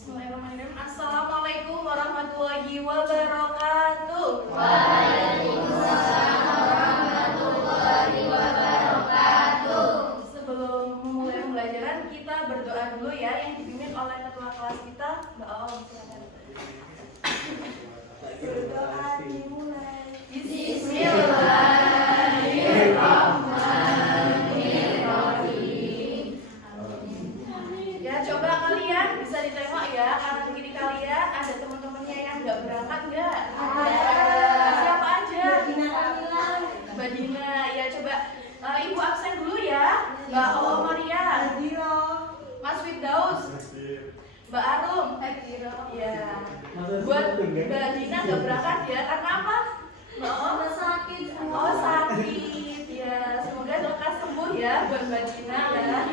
Bismillahirrahmanirrahim. Assalamualaikum warahmatullahi wabarakatuh. Waalaikumsalam warahmatullahi wabarakatuh. Sebelum memulai pembelajaran, kita berdoa dulu ya, yang dipimpin oleh ketua kelas kita, Mbak Om. Silakan. Berdoa dimulai. Bismillahirrahmanirrahim. Ya, coba kalian bisa ditengok ya, kanan kiri kalian ada teman-temannya yang nggak berangkat nggak? Siapa aja? Mbak Dina. Ya, coba Ibu absen dulu ya. Mbak Maria, Mas Firdaus, Mbak Arum. Ya. Buat Mbak Dina nggak berangkat ya, karena apa? Mbak Om sakit. Oh, sakit. Ya, semoga lekas sembuh ya buat Mbak Dina ya.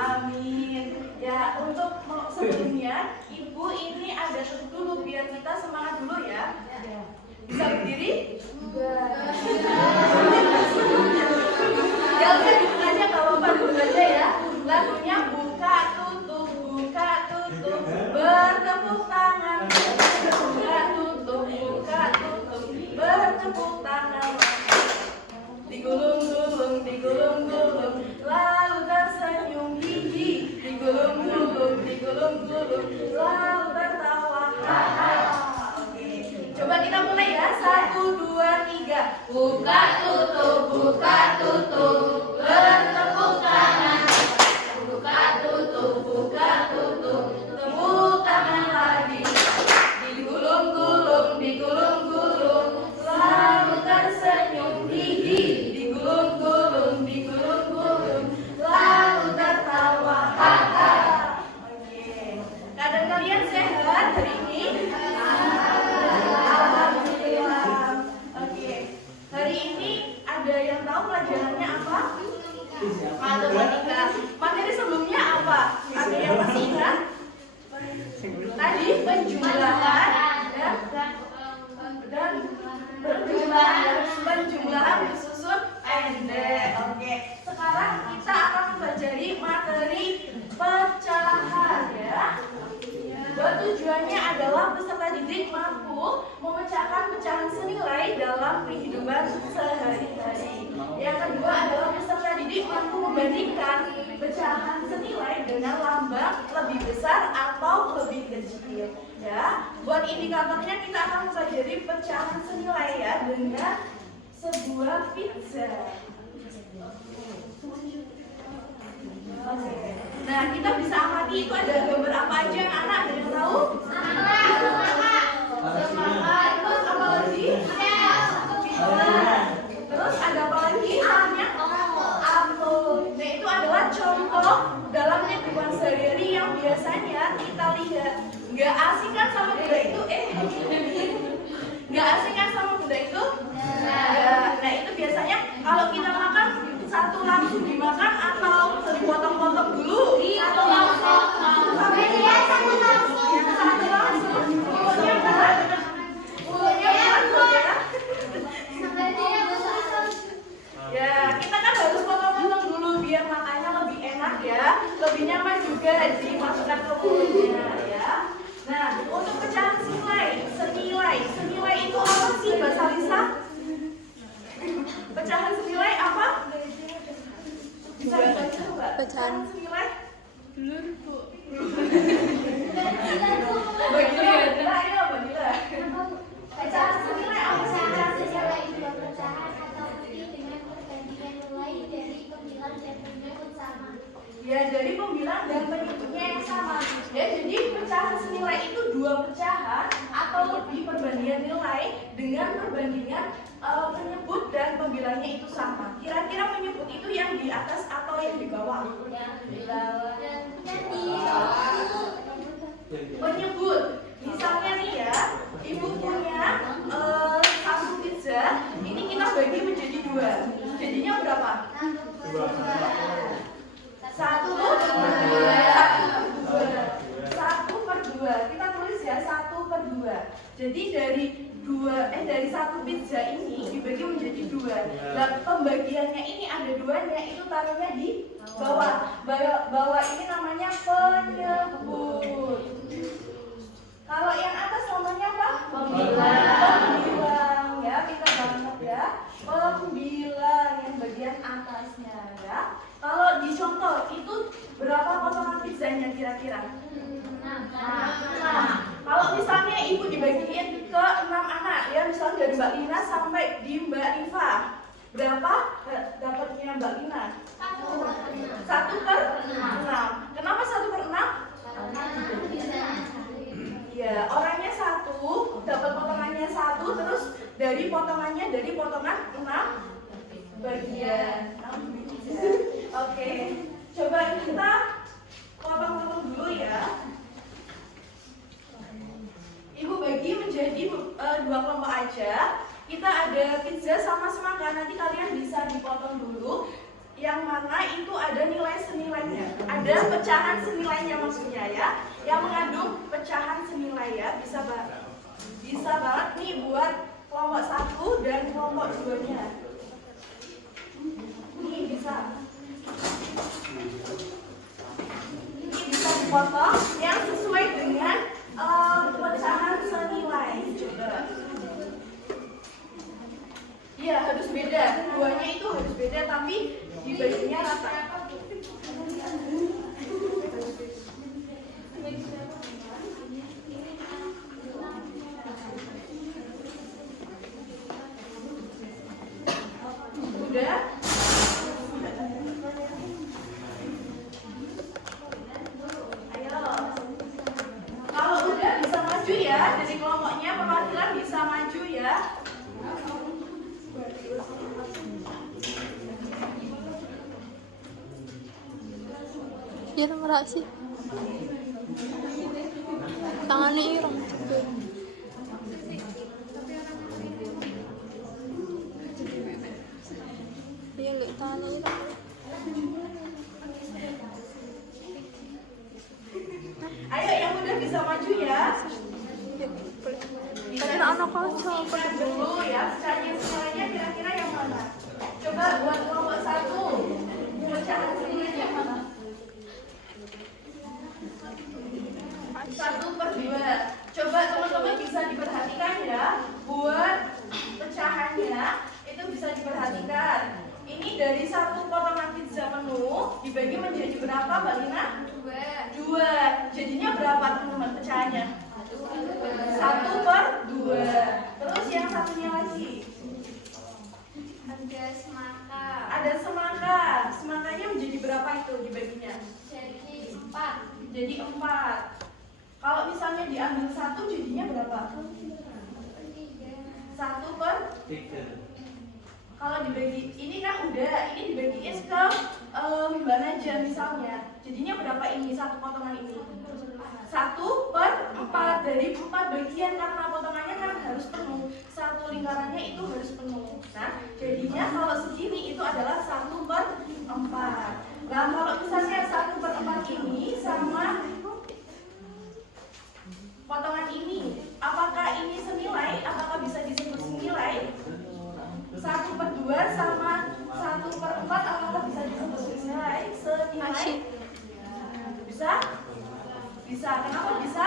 Amin. Ya, untuk sebelumnya Ibu ini ada duduk dulu biar kita semangat dulu ya. Bisa berdiri? Ya udah duduk aja, kalau apa duduk aja ya. Lagunya buka tutup bertepuk tangan. Buka tutup bertepuk tangan. Digulung-gulung, lalu tersenyum gigi. Digulung-gulung, lalu tertawa. Oke, coba kita mulai ya. 1, 2, 3. Buka tutup, bertepuk tangan. Buka tutup, Tepuk tangan lagi. Digulung-gulung, lalu tersenyum gigi. Digulung-gulung, lalu tertawa. Oke, keadaan kalian sehat hari ini? Alhamdulillah. Oke, hari ini ada yang tahu pelajarannya apa? Matematika. Materi sebelumnya apa? Ada yang masih ingat? Tadi penjumlahan ya, dan penjumlahan disusun pendek. Oke, sekarang kita akan mempelajari materi pecahan ya. Tujuannya adalah peserta didik mampu memecahkan pecahan senilai dalam kehidupan sehari-hari. Yang kedua adalah peserta didik mampu membandingkan pecahan senilai dengan lambang lebih besar atau lebih kecil. Ya, buat indikatornya kita akan mempelajari pecahan senilai ya dengan sebuah pizza. Oke. Nah, kita bisa amati itu ada gambar apa aja, anak-anak, ada yang tahu? Semangat. Terus apa lagi? Terus ada apa lagi? Namanya apel. Nah, itu adalah contoh dalam kehidupan sehari-hari yang biasanya kita lihat. Nggak asing kan sama benda itu? Nggak asing kan sama benda itu? Nah, itu biasanya kalau kita makan satu langsung dimakan atau dipotong-potong dulu? Satu langsung. Mulutnya berat ya. Ya, kita kan harus potong-potong dulu biar makannya lebih enak ya, lebih nyaman juga dimasukkan ke mulutnya ya. Nah, untuk pecahan senilai itu apa sih, Mbak Salisa? Pecahan senilai apa? Bisa dibaca Mbak? Pecahan senilai? Bagila, ayo Bagila. Pecahan senilai apa sih? Pecahan senilai itu pecahan atau bukti dengan perbandingan nilai dari pembilang dan penyebut sama. Ya, dari pembilang dan penyebutnya yang sama. Ya, jadi pecahan senilai itu dua pecahan atau lebih perbandingan nilai dengan perbandingan penyebut dan pembilangnya itu sama. Kira-kira penyebut itu yang di atas atau yang di bawah? Yang di bawah. Penyebut. Misalnya nih ya, Ibu punya satu pizza. Ini kita bagi menjadi dua. Jadinya berapa? Satu per dua. Kita tulis ya 1/2. Jadi dari satu pizza ini dibagi menjadi dua. Dan pembagiannya ini ada duanya, itu taruhnya di bawah. Bawah ini namanya penyebut. kira-kira? 6. Kalau misalnya ibu dibagiin ke 6 anak, ya misalnya dari Mbak Lina sampai di Mbak Rifa, berapa dapatnya Mbak Lina? 1/6. Kenapa 1/6? Ya, orangnya 1, dapat potongannya 1, terus dari potongan 6 bagian. Oke, coba kita potong-potong dulu ya. Ibu bagi menjadi 2 kelompok aja. Kita ada pizza sama semangka. Nanti kalian bisa dipotong dulu. Yang mana itu ada nilai senilainya. Ada pecahan senilainya maksudnya ya. Yang mengandung pecahan senilai ya. Bisa banget nih buat kelompok 1 dan kelompok 2-nya. Ini bisa. Ini bisa dipotong yang sesuai dengan pecahan senilai. Coba. Iya, harus beda. Duanya itu harus beda, tapi dibaginya rata. Udah? Ayo. Kalau udah bisa maju ya, dari kelompoknya perwakilan bisa maju ya. Ya nomor sih. Tangannya ireng juga. Iya, lihat tangannya ireng. Ayo yang udah bisa maju ya. Tadi anak aja Lihat dulu ya, pecahannya senilainya kira-kira yang mana? Coba buat kelompok 1. Pecahan senilainya yang mana? 1/2. Coba teman-teman bisa diperhatikan ya. Buat pecahannya itu bisa diperhatikan. Ini dari 1 potongan pizza penuh dibagi menjadi berapa, Mbak Lina? 2. Jadinya berapa teman-teman pecahannya? 1/2. Terus yang satunya lagi? Ada semangka. Ada semangka. Semangkanya menjadi berapa itu dibaginya? Jadi 4. Jadi 4. Kalau misalnya diambil 1 jadinya berapa? 1/3. Kalau dibagi, ini kan udah, ini dibagiin ke Mbak Naja misalnya. Jadinya berapa ini satu potongan ini? 1/4 dari 4 bagian karena potongannya kan harus penuh. Satu lingkarannya itu harus penuh. Nah, jadinya kalau segini itu adalah 1/4. Nah, kalau misalnya 1/4 ini sama potongan ini, apakah ini senilai? Apakah bisa disebut senilai? 1/2 sama 1/4 apakah bisa disebut senilai? Bisa? Bisa. Kenapa bisa?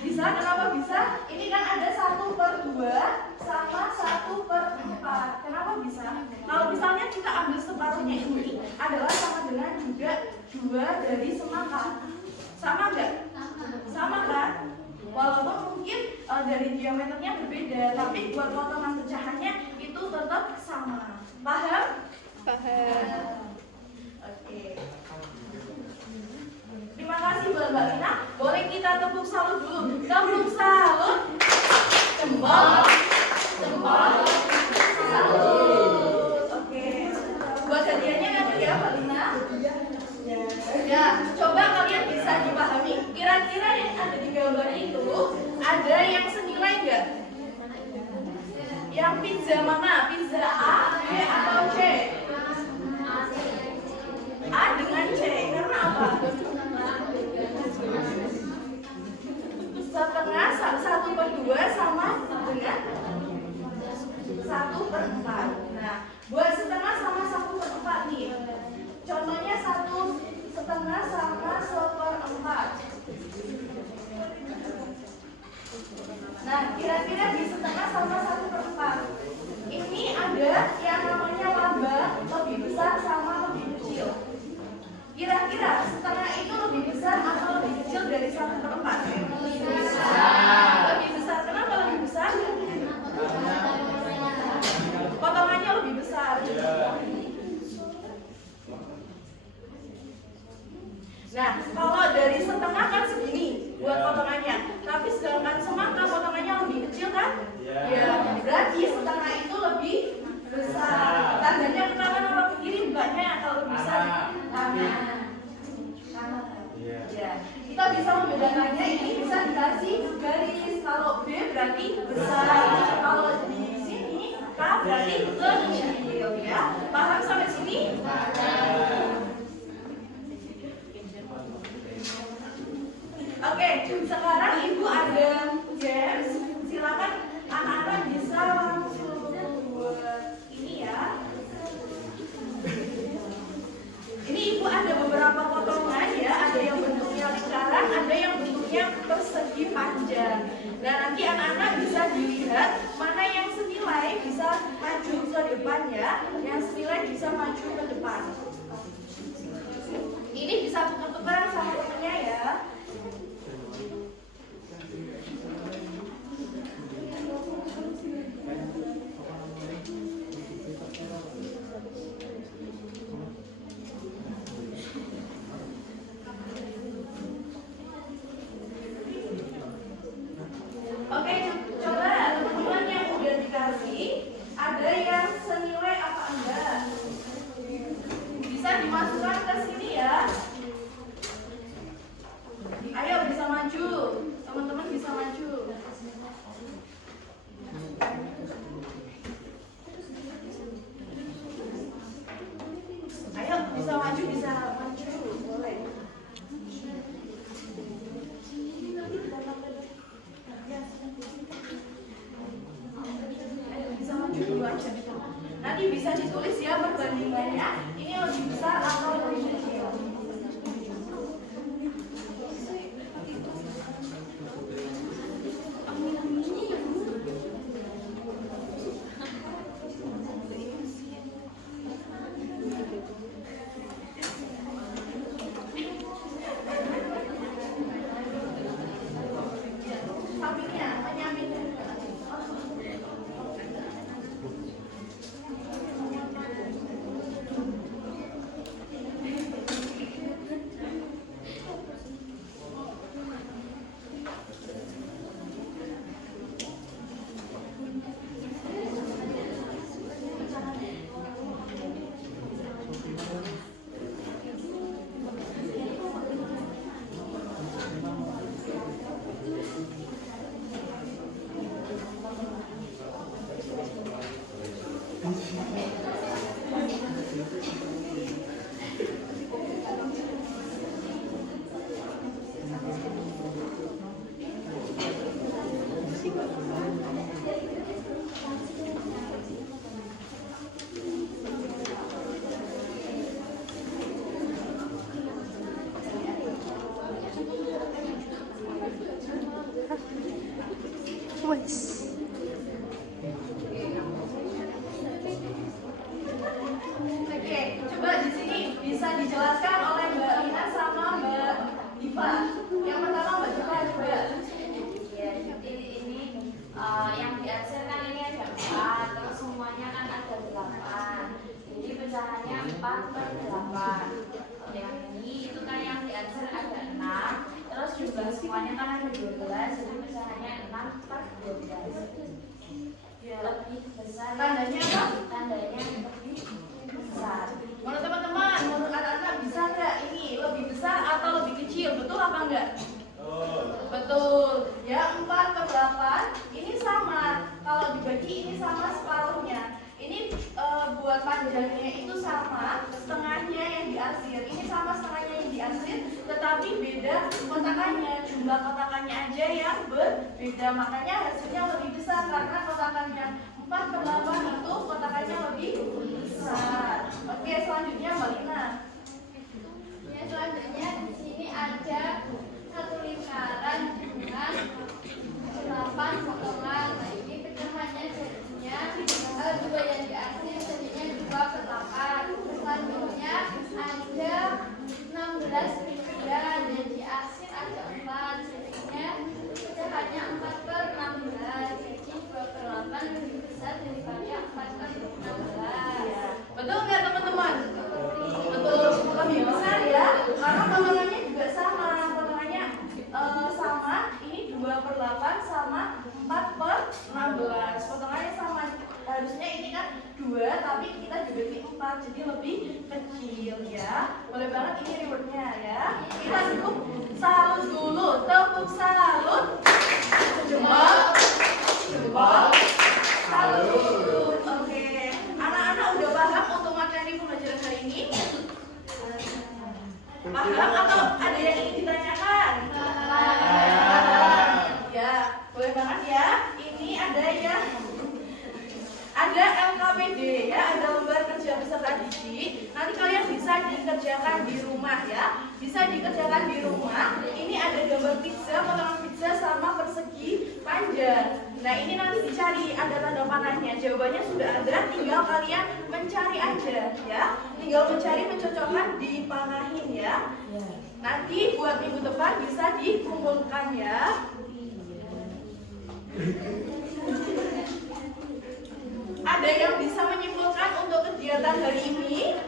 Bisa, kenapa bisa? Ini kan ada 1/2 sama 1/4. Kenapa bisa? Kalau misalnya kita ambil separuhnya ini adalah sama dengan juga 2 dari semangka. Sama enggak? Sama kan? Walaupun mungkin dari diameternya berbeda, tapi buat potongan pecahannya itu tetap sama. Paham? Paham. Oke. Terima kasih buat Mbak Lina. Boleh kita tepuk salut dulu. Tepuk salut. Jempol. Jempol. Salut. Oke. Buat hadiahnya nanti ya Mbak Lina. Ya, coba kalian bisa dipahami. Kira-kira yang ada di gambar itu ada yang senilai enggak? Yang pizza mana? Pizza A, B atau C? A dengan C. Karena apa? Setengah 1/2 sama dengan 1/4. Nah, buat setengah sama 1/4 nih. Contohnya 1/2 sama 1/4. Nah, kira-kira di setengah sama 1/4 ini ada yang namanya laba Nah, kalau dari setengah kan segini buat potongannya, tapi sedangkan semangka potongannya lebih kecil kan? Ya, berarti setengah itu lebih besar. Tandanya ke kanan apa ke kiri bukanya kalau bisa kanan. Ya, kita bisa membedakannya, ini bisa dikasih garis. Kalau B berarti besar, kalau di sini K berarti kecil ya. Paham sampai sini? Oke, sekarang Ibu ada games. Silakan anak-anak bisa langsung buat ini ya. Ini Ibu ada beberapa potongan ya, ada yang bentuknya lingkaran, ada yang bentuknya persegi panjang. Nah, nanti anak-anak bisa dilihat mana yang senilai bisa maju ke depan ya, yang senilai bisa maju ke depan. Ini bisa tuker-tukeran sama temennya ya. Oke, coba teman-teman yang udah dikasih, ada yang senilai apa enggak? Bisa dimasukkan ke sini ya. Ayo bisa maju, teman-teman bisa maju. Ayo bisa maju, bisa maju, boleh. Bisa maju dulu aja. Nanti bisa ditulis ya perbandingannya. Ini lebih besar atau lebih kecil. Sampingnya, penyampingnya. Wes. Oke, coba di sini bisa dijelaskan oleh Mbak Lina sama Mbak Diva. Yang pertama Mbak Diva coba. Ya, jadi ini yang dihasilkan ini ada 4, terus semuanya kan ada 8. Jadi pecahannya 4/8. Yang ini itu kan yang dihasil ada 6, terus jumlah semuanya kan ada 12, jadi pecahannya 6/12. Ya, lebih besar. Tandanya apa? Tandanya lebih besar. Menurut teman-teman, menurut anak-anak bisa nggak ini lebih besar atau lebih kecil? Betul apa enggak? Betul. Ya, 4/8 ini sama. Kalau dibagi ini sama separuhnya. Ini buat panjangnya itu sama, setengahnya yang diarsir. Ini sama setengahnya yang diarsir, tetapi beda kotakannya. Jumlah kotakannya aja yang berbeda. Makanya hasilnya lebih besar karena kotakannya 4/8 itu kotakannya lebih besar. Oke, selanjutnya Mbak Lina. Ya, selanjutnya di sini ada satu lingkaran dengan 8 potongan. Nah, ini pecahannya jadinya 2 yang diarsir jadinya 2/8. Selanjutnya ada 16 bagian yang diarsir ada 4 jadinya pecahannya 4/16. Jadi 2/8 lebih besar daripada 4/16. Betul nggak teman-teman? jadi lebih kecil ya. Boleh banget ini rewardnya ya. Kita tepuk salut dulu, tepuk salut. Jempol, jempol, salut. Oke, anak-anak udah paham untuk materi pembelajaran hari ini? Paham atau ada yang ingin ditanyakan? Ya, boleh banget ya. Ini ada yang ada LKPD ya, ada lembar kerja peserta didik. Nanti kalian bisa dikerjakan di rumah ya. Bisa dikerjakan di rumah. Ini ada gambar pizza, potongan pizza sama persegi panjang. Nah, ini nanti dicari ada tanda panahnya. Jawabannya sudah ada, tinggal kalian mencari aja ya. Tinggal mencari, mencocokkan, dipanahin ya. Nanti buat minggu depan bisa dikumpulkan ya. Ada yang bisa menyimpulkan untuk kegiatan hari ini?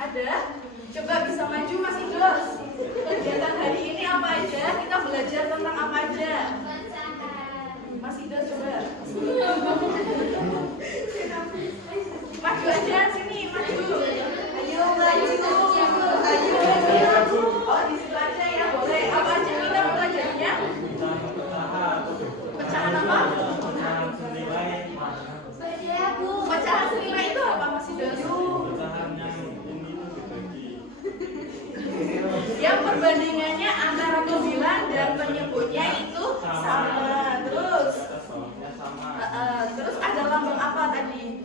Ada? Coba bisa maju Mas Idros. Kegiatan hari ini apa aja? Kita belajar tentang apa aja? Mas Idros coba. Maju aja sini, maju. Ayo maju. Ayo. Oh, di situ aja ya, boleh. Apa aja kita belajarnya? Pecahan apa? Pecahan senilai itu apa Mas Idros? Yang perbandingannya antara pembilang dan penyebutnya itu sama. Terus ada lambang apa tadi?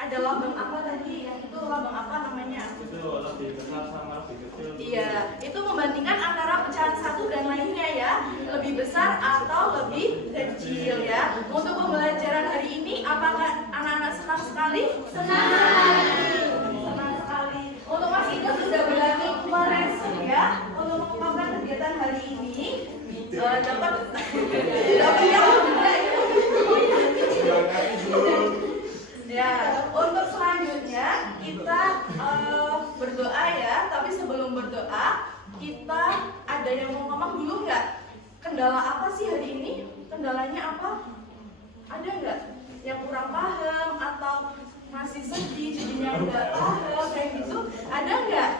Ada lambang apa tadi? Yang itu lambang apa namanya? Itu lebih besar sama lebih kecil. Iya, itu membandingkan antara pecahan satu dan lainnya ya. Lebih besar atau lebih kecil ya. Untuk pembelajaran hari ini, apakah anak-anak senang sekali? Senang sekali. Untuk Mas Ida sudah berani merespon ya untuk mengungkapkan kegiatan hari ini. Dapat ya. Untuk selanjutnya kita berdoa ya. Tapi sebelum berdoa kita ada yang mau ngomong dulu nggak? Kendala apa sih hari ini? Kendalanya apa? Ada nggak yang kurang paham atau masih sedih jadinya nggak paham kayak gitu? Ada nggak?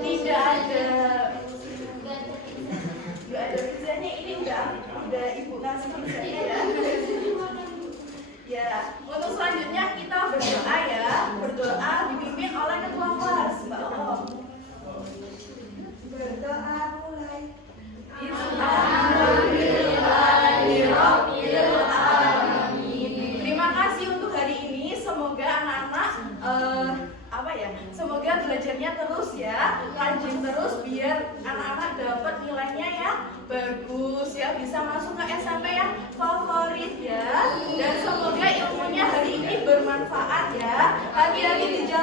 Tidak ada. Nggak ada pizzanya, ini udah ibu kasih pizzanya ya. Ya, untuk selanjutnya kita berdoa ya. Berdoa dipimpin oleh ketua kelas Mbak Om. Berdoa mulai. Terima kasih untuk hari ini. Semoga anak-anak semoga belajarnya terus ya, lanjut terus biar anak-anak dapat nilainya ya bagus ya, bisa masuk ke SMP yang favorit ya. Dan semoga ilmunya hari ini bermanfaat ya. Hati-hati di jalan.